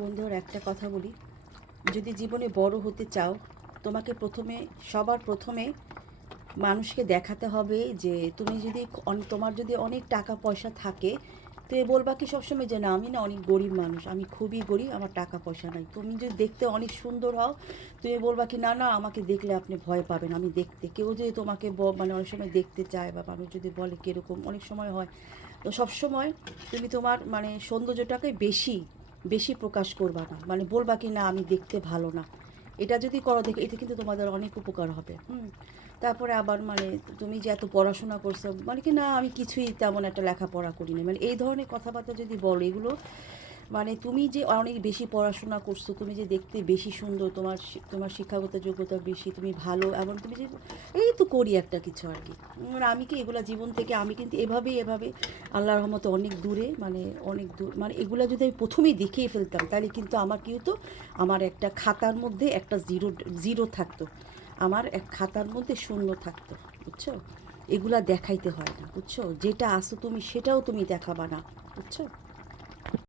বন্ধুর একটা কথা বলি, যদি জীবনে বড় হতে চাও, তোমাকে সবার প্রথমে মানুষকে দেখাতে হবে যে তুমি যদি তোমার যদি অনেক টাকা পয়সা থাকে, তুমি বলবা কি সবসময় যে না আমি না অনেক গরিব মানুষ, আমি খুবই গরিব, আমার টাকা পয়সা নাই। তুমি যদি দেখতে অনেক সুন্দর হও, তুমি বলবা কি না না আমাকে দেখলে আপনি ভয় পাবেন, আমি দেখতে কেউ যদি তোমাকে মানে অনেক সময় দেখতে চায় বা মানুষ যদি বলে কীরকম অনেক সময় হয়, তো সবসময় তুমি তোমার মানে সৌন্দর্যটাকে বেশি বেশি প্রকাশ করবা না, মানে বলবা কি না আমি দেখতে ভালো না। এটা যদি করো দেখে এতে কিন্তু তোমাদের অনেক উপকার হবে। তারপরে আবার মানে তুমি যে এত পড়াশোনা করছো, মানে কি না আমি কিছুই তেমন একটা লেখাপড়া করি না, মানে এই ধরনের কথাবার্তা যদি বলো, এগুলো মানে তুমি যে অনেক বেশি পড়াশোনা করছো, তুমি যে দেখতে বেশি সুন্দর, তোমার শিক্ষাগত যোগ্যতা বেশি, তুমি ভালো, এবং তুমি যে এই তো করি একটা কিছু আর কি। আমি কি এগুলা জীবন থেকে আমি কিন্তু এভাবে আল্লাহর রহমতে অনেক দূরে, মানে অনেক দূর, মানে এগুলা যদি আমি প্রথমেই দেখিয়ে ফেলতাম তাহলে কিন্তু আমার কি হতো, আমার একটা খাতার মধ্যে একটা জিরো জিরো থাকতো, আমার এক খাতার মধ্যে শূন্য থাকতো। বুঝছো? এগুলা দেখাইতে হয় না, বুঝছো? যেটা আসো তুমি সেটাও তুমি দেখাবা না। বুঝছো?